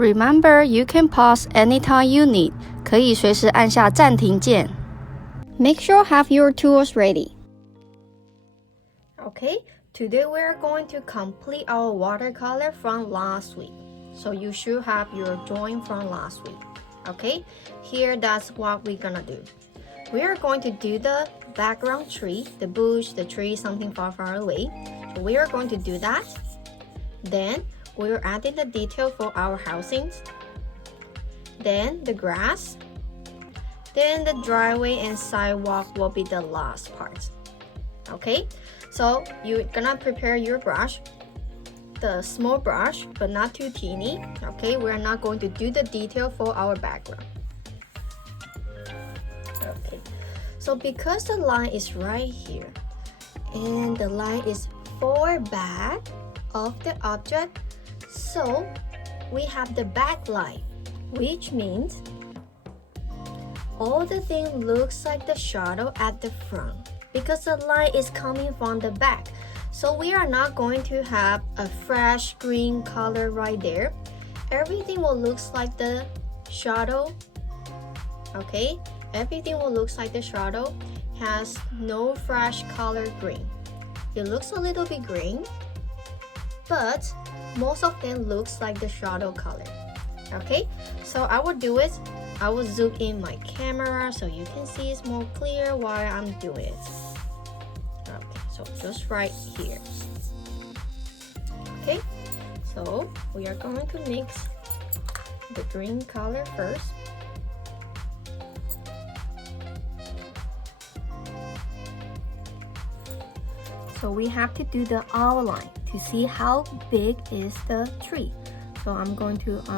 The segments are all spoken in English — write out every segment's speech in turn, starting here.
Remember, you can pause anytime you need. 可以随时按下暂停键。Make sure have your tools ready. Okay, today we're going to complete our watercolor from last week. So you should have your drawing from last week. Okay, here that's what we're gonna do. We are going to do the background tree, the bush, the tree, something far, far away. So we are going to do that. Then we're adding the detail for our housings. Then the grass. Then the driveway and sidewalk will be the last part. Okay, so you're gonna prepare your brush, the small brush, but not too teeny. Okay, we're not going to do the detail for our background. Okay, so because the line is right here and the line is far back of the object, so we have the back line, which means all the thing looks like the shadow at the front because the light is coming from the back. So we are not going to have a fresh green color right there. Everything will look like the shadow. Okay, everything will look like the shadow, has no fresh color green. It looks a little bit green, but most of them looks like the shadow color. Okay, so I will do it. I will zoom in my camera so you can see it's more clear while I'm doing it. Okay, so just right here. Okay, so we are going to mix the green color first. So we have to do the outline to see how big is the tree. So I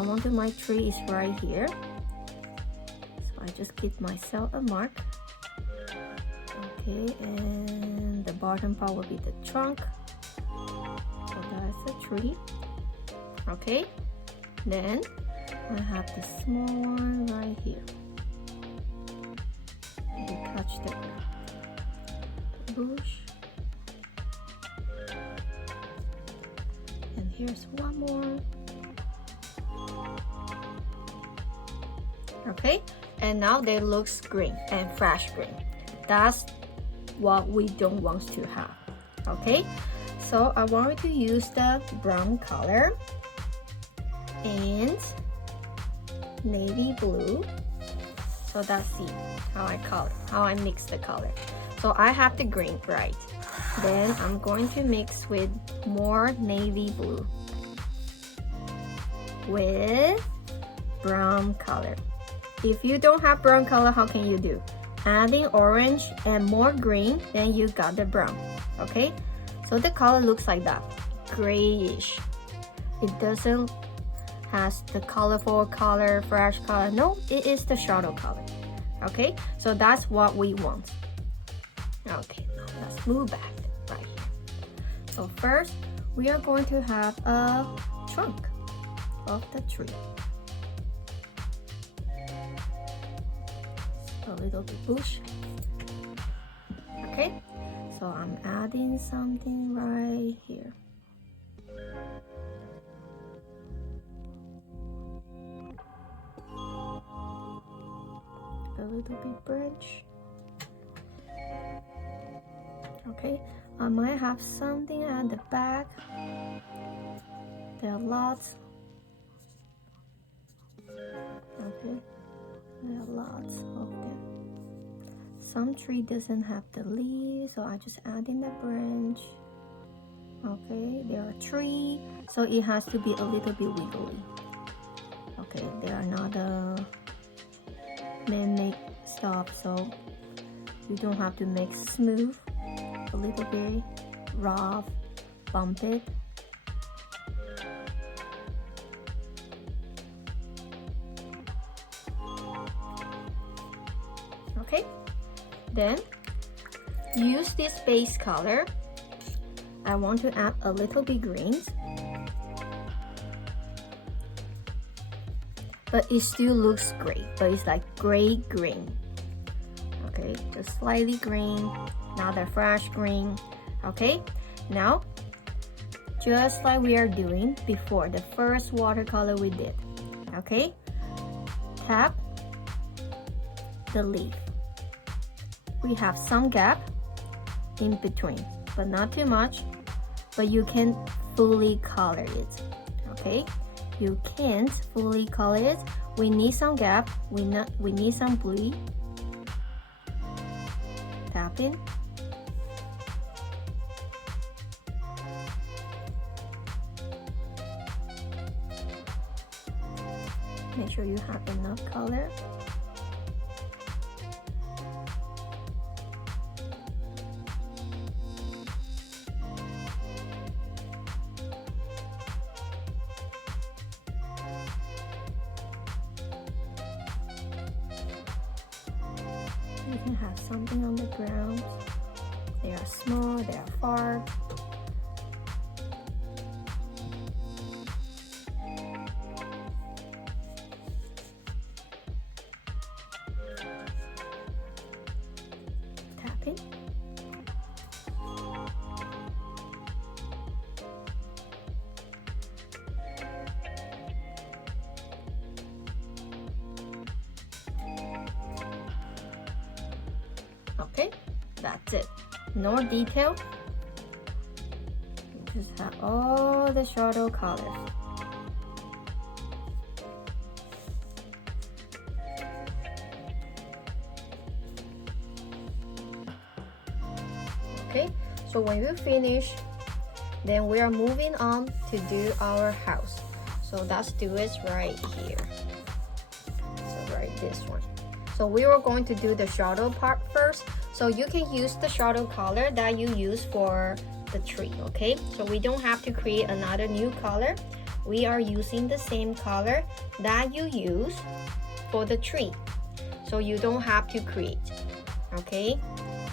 wanted my tree is right here. So I just give myself a mark. Okay, and the bottom part will be the trunk. So that's the tree. Okay, then I have the small one right here. We touch the bush. And here's one more. Okay, and now they looks green and fresh green. That's what we don't want to have. Okay, so I wanted to use the brown color and navy blue. So that's how I mix the color. So I have the green, right? Then I'm going to mix with more navy blue with brown color. If you don't have brown color, how can you do? Adding orange and more green, then you got the brown. Okay, so the color looks like that, grayish. It doesn't has the colorful color, fresh color. No, it is the shadow color. Okay, so that's what we want. Okay, now let's move back right here. So first, we are going to have a trunk of the tree. A little bit bush. Okay, so I'm adding something right here. A little bit branch. Okay, I might have something at the back. There are lots. Okay, there are lots of them. Some tree doesn't have the leaves, so I just add in the branch. Okay, there are trees, so it has to be a little bit wiggly. Okay, they are not man-made stuff, so you don't have to make smooth. A little bit rough, bump it. Okay, then use this base color. I want to add a little bit greens, but it still looks great, but it's like gray green. Okay, just slightly green, not a fresh green. Okay, now just like we are doing before the first watercolor we did, Okay, tap the leaf. We have some gap in between, but not too much, but you can fully color it. Okay, you can't fully color it. We need some gap, we need some bleed. Tap in. Make sure you have enough color. You can have something on the ground. They are small, they are far. Tap it. Okay, that's it. No detail. You just have all the shadow colors. Okay, so when you finish, then we are moving on to do our house. So let's do it right here. So right this one. So we were going to do the shadow part first. So you can use the shadow color that you use for the tree, okay? So we don't have to create another new color. We are using the same color that you use for the tree. So you don't have to create, okay?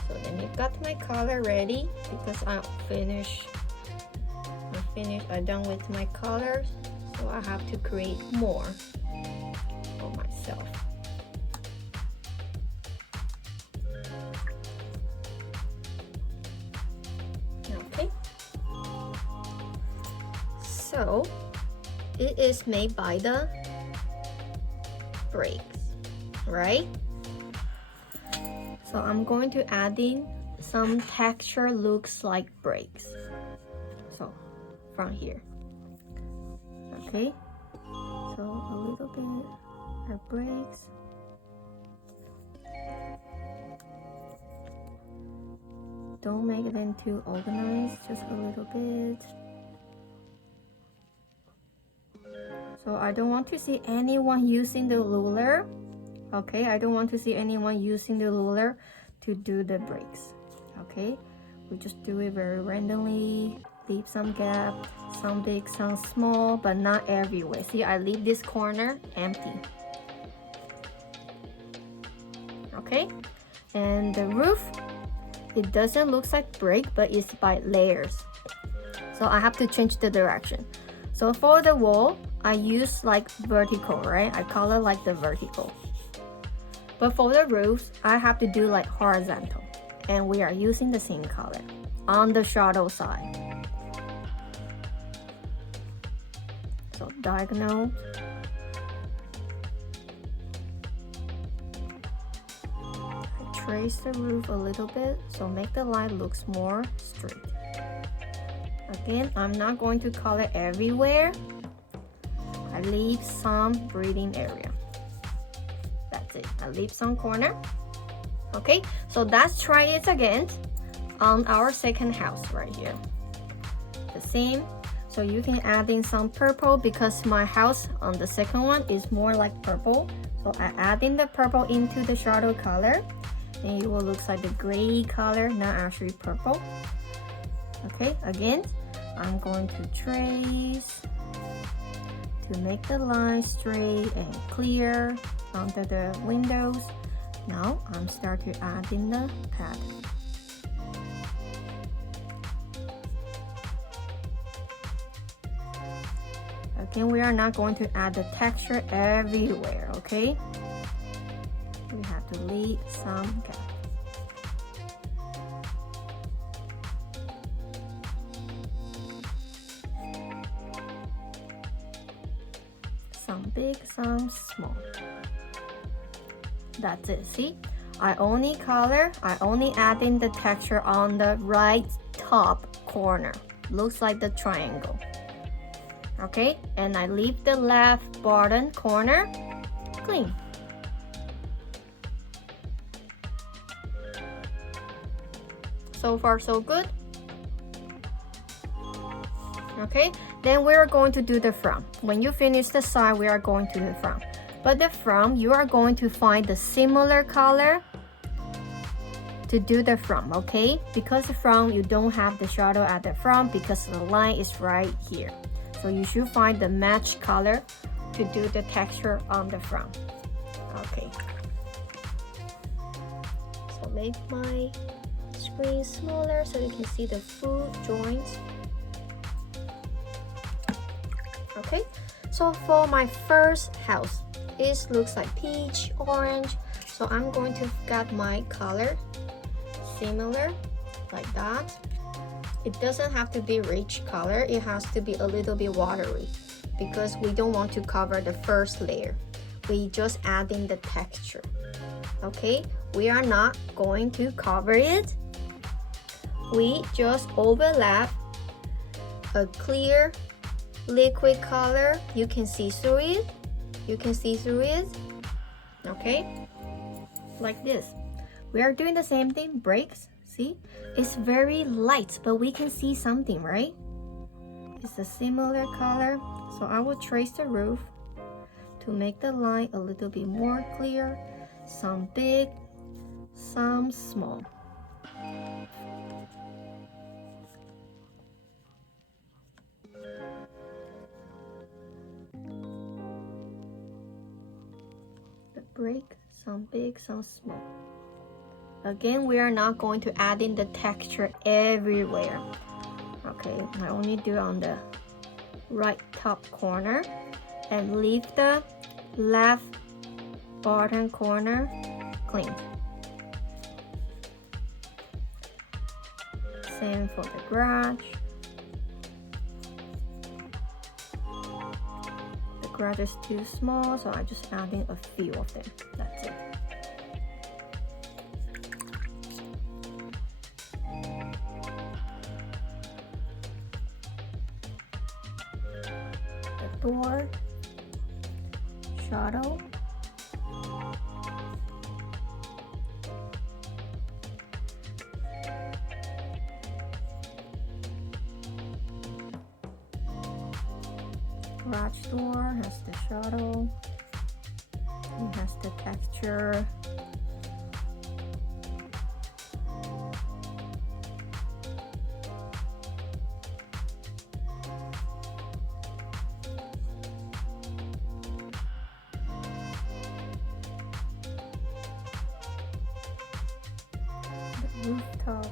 So then you've got my color ready because I'm done with my colors. So I have to create more for myself. Okay. So it is made by the breaks, right? So I'm going to add in some texture looks like breaks. So from here. Okay. So a little bit of breaks. Don't make them too organized, just a little bit. So I don't want to see anyone using the ruler. Okay, I don't want to see anyone using the ruler to do the breaks. Okay, we just do it very randomly. Leave some gap, some big, some small, but not everywhere. See, I leave this corner empty. Okay, and the roof, it doesn't look like break, but it's by layers. So I have to change the direction. So for the wall, I use like vertical, right? I color like the vertical. But for the roofs, I have to do like horizontal. And we are using the same color on the shadow side. So diagonal. I trace the roof a little bit, so make the line looks more straight. Again, I'm not going to color everywhere. I leave some breathing area. That's it. I leave some corner. Okay, so let's try it again on our second house right here. The same. So you can add in some purple because my house on the second one is more like purple. So I add in the purple into the shadow color, and it will look like the gray color, not actually purple. Okay, again, I'm going to trace to make the line straight and clear under the windows. Now I'm start to add in the pattern. Again, we are not going to add the texture everywhere, okay? We have to leave some gap. some big, some small. That's it, see? I only add in the texture on the right top corner. Looks like the triangle. Okay, and I leave the left bottom corner clean. So far so good. Okay, then we are going to do the front. When you finish the side, we are going to the front. But the front, you are going to find the similar color to do the front, okay? Because the front, you don't have the shadow at the front because the line is right here. So you should find the match color to do the texture on the front. Okay. So make my screen smaller so you can see the full joints. Okay, so for my first house, it looks like peach, orange. So I'm going to get my color similar like that. It doesn't have to be rich color, it has to be a little bit watery because we don't want to cover the first layer. We just add in the texture. Okay, we are not going to cover it. We just overlap a clear liquid color. You can see through it. You can see through it. Okay, like this. We are doing the same thing, breaks. See, it's very light, but we can see something, right? It's a similar color. So I will trace the roof to make the line a little bit more clear. Some big, some small. The break, some big, some small. Again, we are not going to add in the texture everywhere. Okay, I only do on the right top corner and leave the left bottom corner clean. Same for the garage. The garage is too small, so I just add in a few of them. That's it. Door, shadow, garage door has the shadow, it has the texture. Rooftop,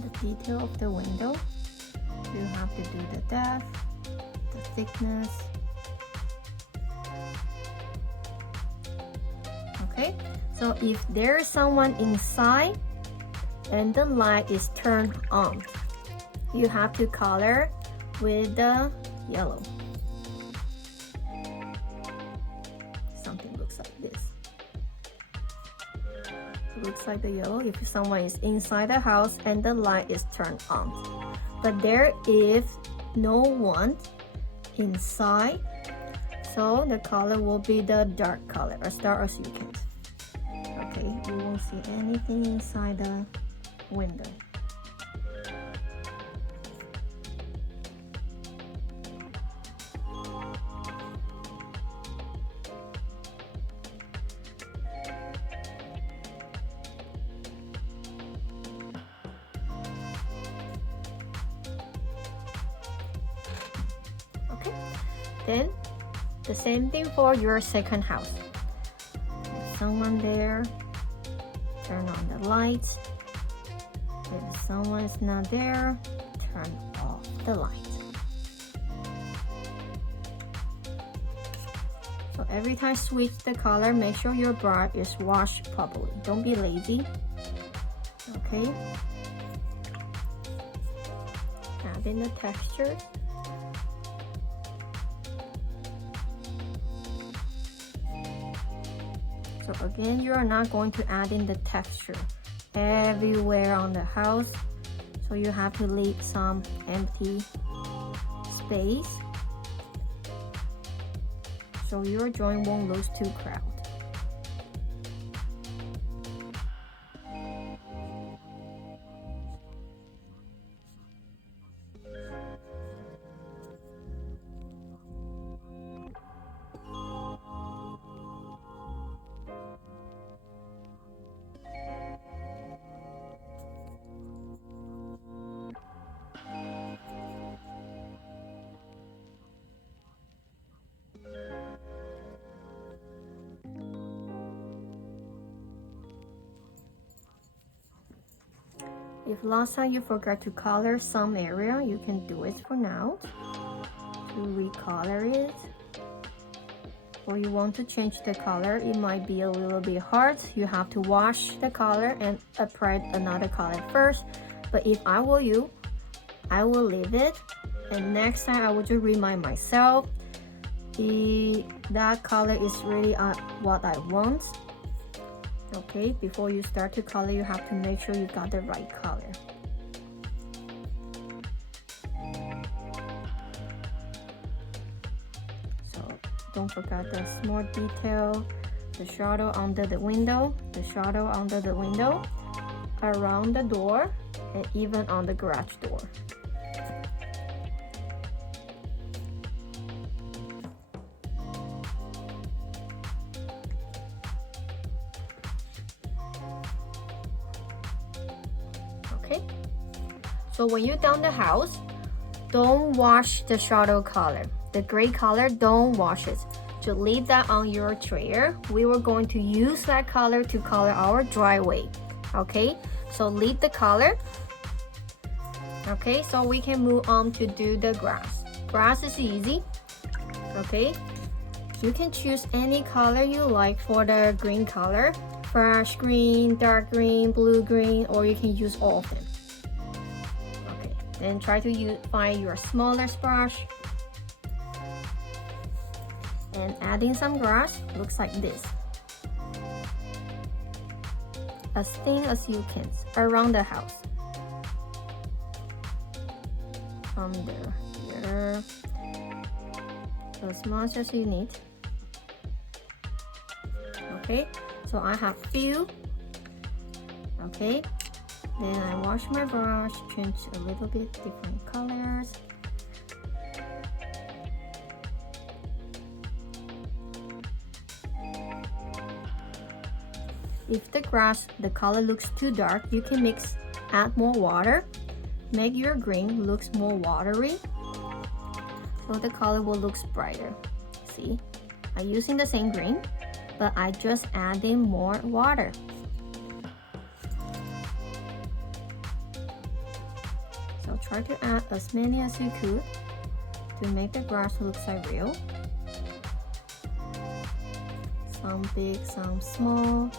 the detail of the window, you have to do the depth, the thickness. Okay, so if there is someone inside and the light is turned on, you have to color with the yellow. Something looks like this. It looks like the yellow if someone is inside the house and the light is turned on. But there is no one inside, so the color will be the dark color, as dark as you can. Okay, you won't see anything inside the window. Then the same thing for your second house. If someone there, turn on the lights. If someone is not there, turn off the light. So every time switch the color, make sure your brush is washed properly. Don't be lazy. Okay. Add in the texture. So again, you are not going to add in the texture everywhere on the house. So you have to leave some empty space so your drawing won't look too crowded. If last time you forgot to color some area, you can do it for now to recolor it. Or you want to change the color, it might be a little bit hard. You have to wash the color and apply another color first. But if I were you, I will leave it, and next time I will just remind myself that color is really what I want. Okay, before you start to color, you have to make sure you got the right color. So don't forget the small detail, the shadow under the window, the shadow under the window, around the door, and even on the garage door. Okay, so when you're done the house, don't wash the shadow color. The gray color, don't wash it. Just leave that on your tray. We were going to use that color to color our driveway. Okay, so leave the color. Okay, so we can move on to do the grass. Grass is easy. Okay, you can choose any color you like for the green color. Fresh green, dark green, blue green, or you can use all of them. Okay, then try to find your smallest brush and add in some grass. Looks like this, as thin as you can around the house, from there here, as much as you need. Okay, so I have few. Okay, then I wash my brush, change a little bit different colors. If the grass, the color looks too dark, you can add more water, make your green looks more watery, so the color will look brighter. See, I'm using the same green, but I just add in more water. So try to add as many as you could to make the grass look like real. Some big, some small.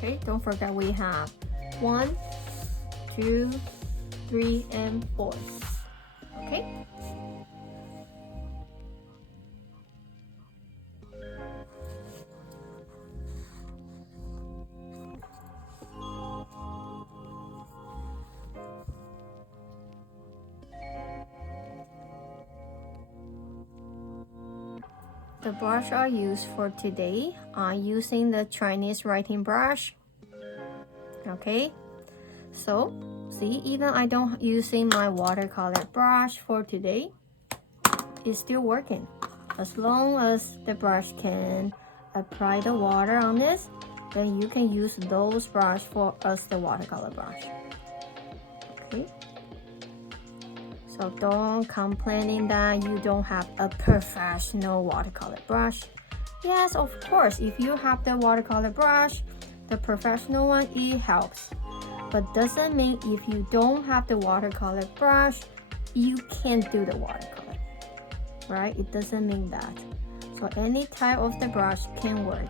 Okay, don't forget we have 1, 2, 3, and 4. Okay. The brush I use for today, I'm using the Chinese writing brush. Okay, so See, even I don't using my watercolor brush for today, it's still working. As long as the brush can apply the water on this, then you can use those brush for as the watercolor brush. Okay. So don't complaining that you don't have a professional watercolor brush. Yes, of course, if you have the watercolor brush, the professional one, it helps. But doesn't mean if you don't have the watercolor brush, you can't do the watercolor, right? It doesn't mean that. So any type of the brush can work.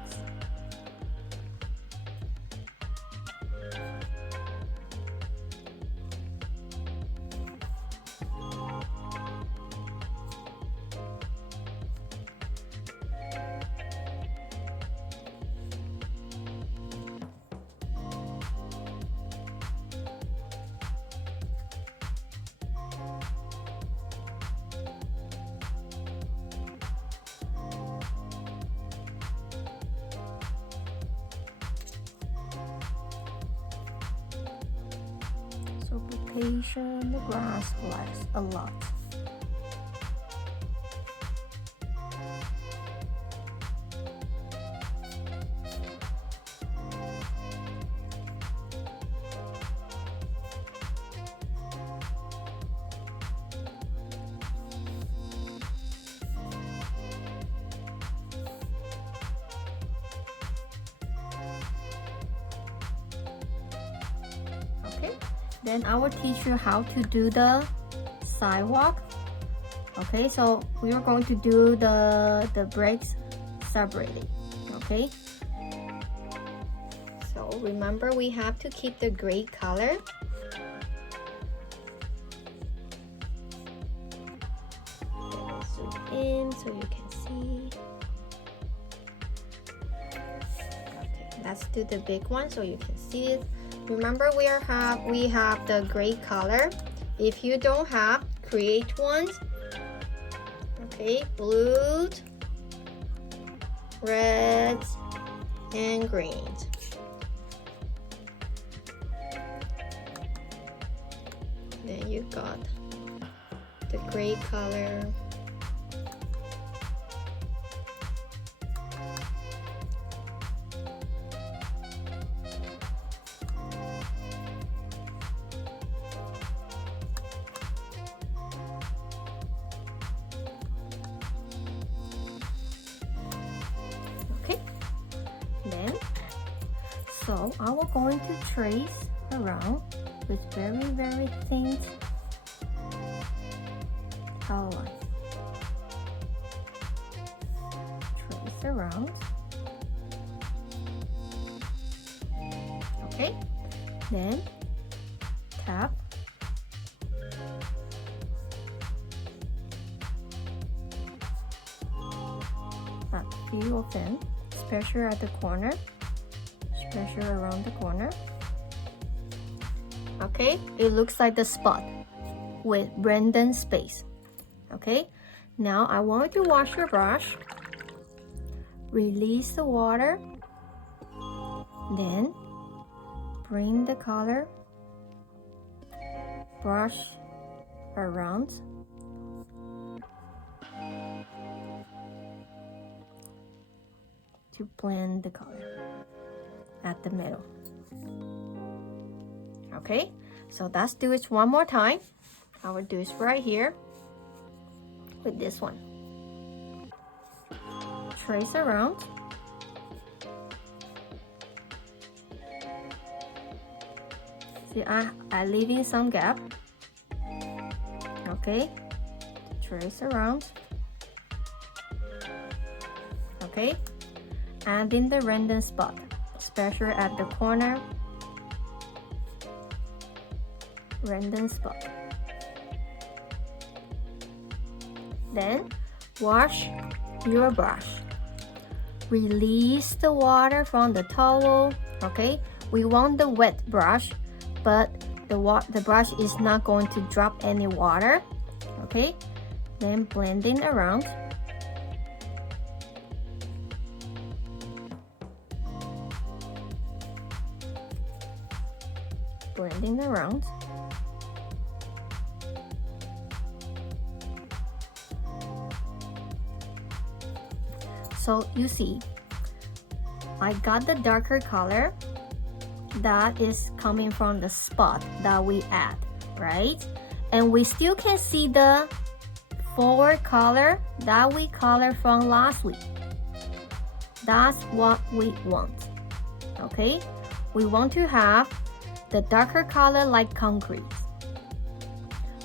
So be patient, the grass lasts a lot. Okay. Then I will teach you how to do the sidewalk. Okay, so we are going to do the bricks separately. Okay. So remember, we have to keep the gray color. Zoom in so you can see. Okay, let's do the big one so you can see it. Remember, we have the gray color. If you don't have, create ones. Okay, blues, reds, and greens. Then you got the gray color. Then, so I will going to trace around with very, very thin outline. Trace around. Okay. Then tap. A few of them. Especially at the corner, especially around the corner. Okay, it looks like the spot with random space. Okay, now I want you to wash your brush, release the water, then bring the color, brush around. To blend the color at the middle. Okay, so let's do it one more time. I will do it right here with this one. Trace around. See, I leaving some gap. Okay, trace around. Okay. And in the random spot, especially at the corner, random spot. Then wash your brush. Release the water from the towel. Okay, we want the wet brush, but the brush is not going to drop any water. Okay, then blending around. blending around. So you see, I got the darker color that is coming from the spot that we add, right? And we still can see the forward color that we colored from last week. That's what we want, okay? We want to have the darker color like concrete,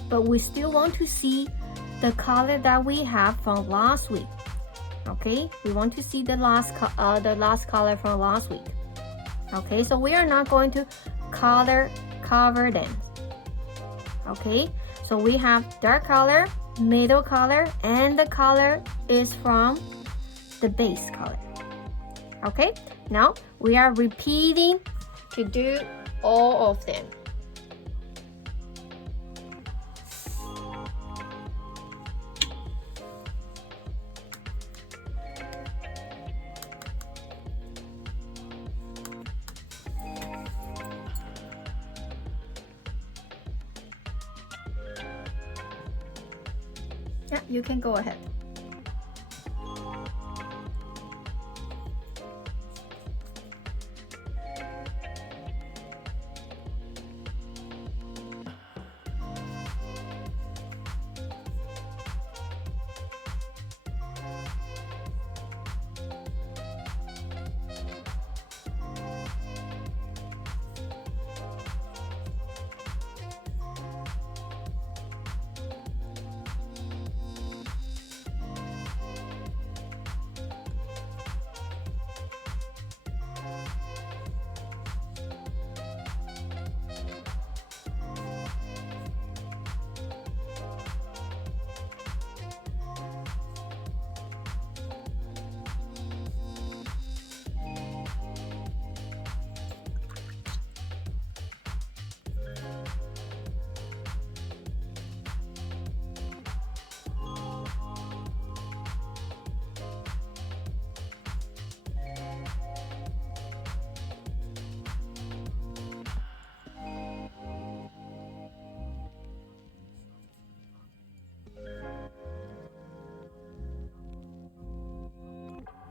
but we still want to see the color that we have from last week, okay? We want to see the last color from last week, okay? So we are not going to cover them, okay? So we have dark color, middle color, and the color is from the base color. Okay, now we are repeating to do all of them. Yeah, you can go ahead.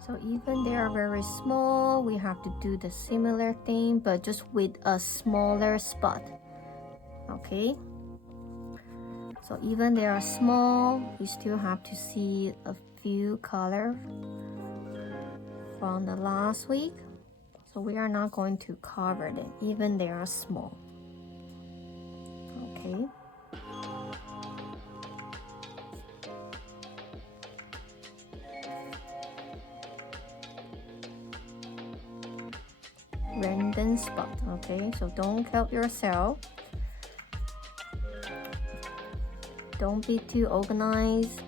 So even they are very small, we have to do the similar thing, but just with a smaller spot, okay? So even they are small, we still have to see a few colors from the last week. So we are not going to cover them, even they are small, okay? Random spot, okay? So don't help yourself. Don't be too organized.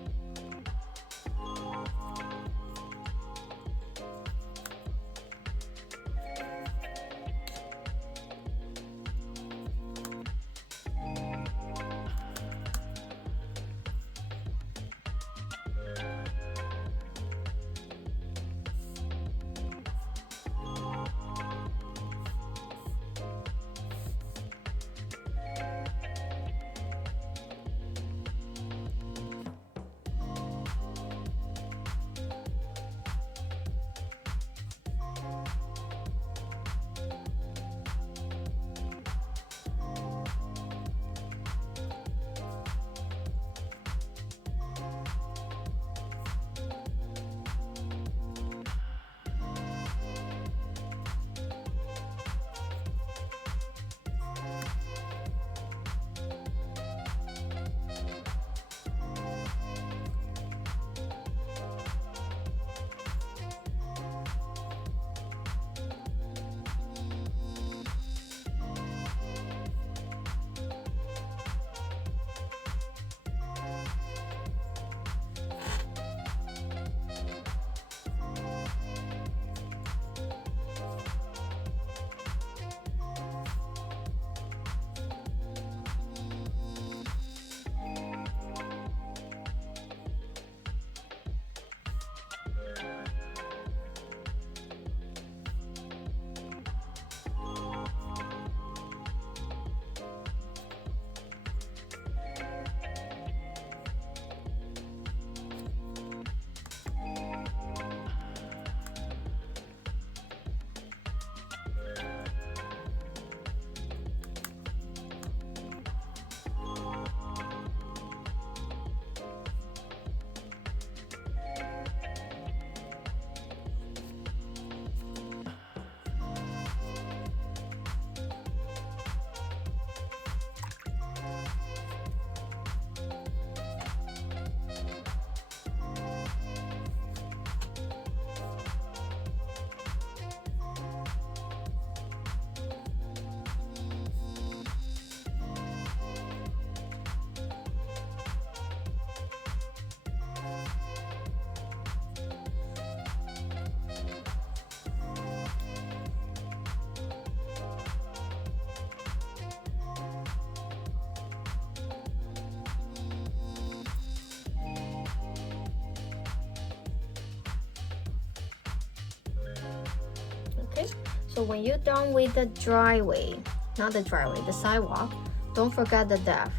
So when you're done with the driveway, not the driveway, the sidewalk, don't forget the depth,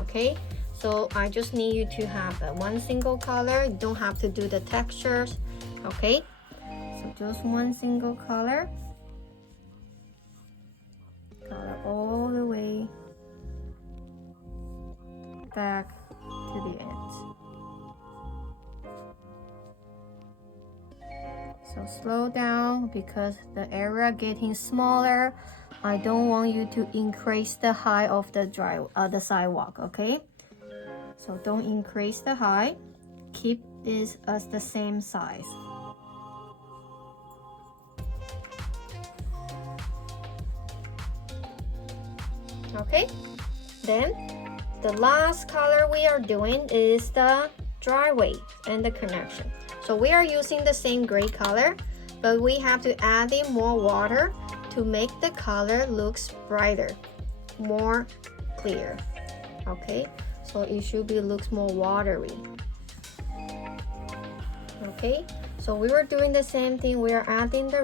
okay? So I just need you to have one single color. You don't have to do the textures, okay? So just one single color. Color all the way back to the ends. So slow down because the area getting smaller. I don't want you to increase the height of the sidewalk, okay? So don't increase the height. Keep this as the same size. Okay, then the last color we are doing is the driveway and the connection. So we are using the same gray color, but we have to add in more water to make the color looks brighter, more clear. Okay, so it should be looks more watery. Okay, so we were doing the same thing. We are adding the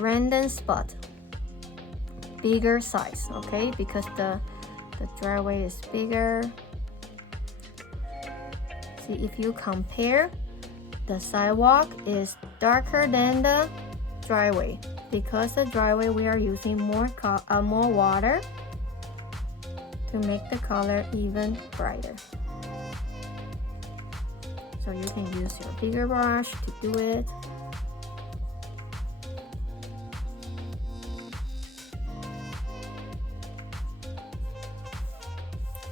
random spot, bigger size, okay, because the driveway is bigger. See, if you compare, the sidewalk is darker than the driveway because the driveway we are using more water to make the color even brighter. So you can use your bigger brush to do it.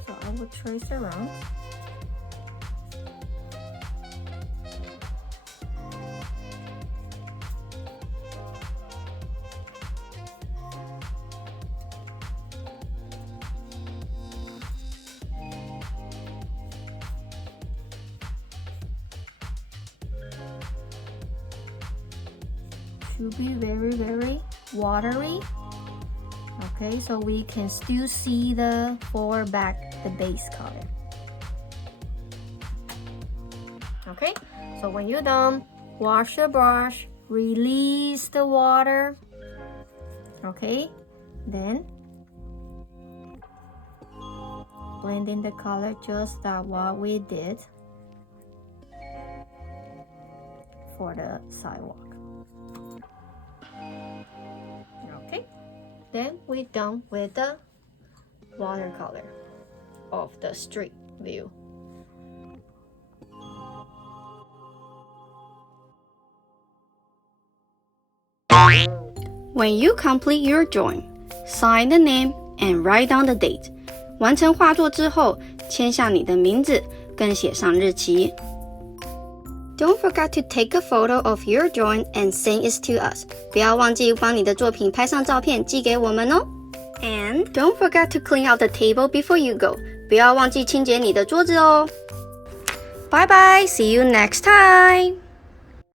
So I will trace around. Should be very watery. Okay, so we can still see the forward back, the base color. Okay, so when you're done, wash the brush, release the water. Okay, then blend in the color just like what we did for the sidewalk. Okay, then we're done with the watercolor of the street view. When you complete your drawing, sign the name and write down the date. 完成画作之后，签下你的名字，更写上日期。Don't forget to take a photo of your drawing and send it to us. 不要忘记帮你的作品拍上照片寄给我们哦。And don't forget to clean out the table before you go. 不要忘记清洁你的桌子哦。Bye bye, see you next time.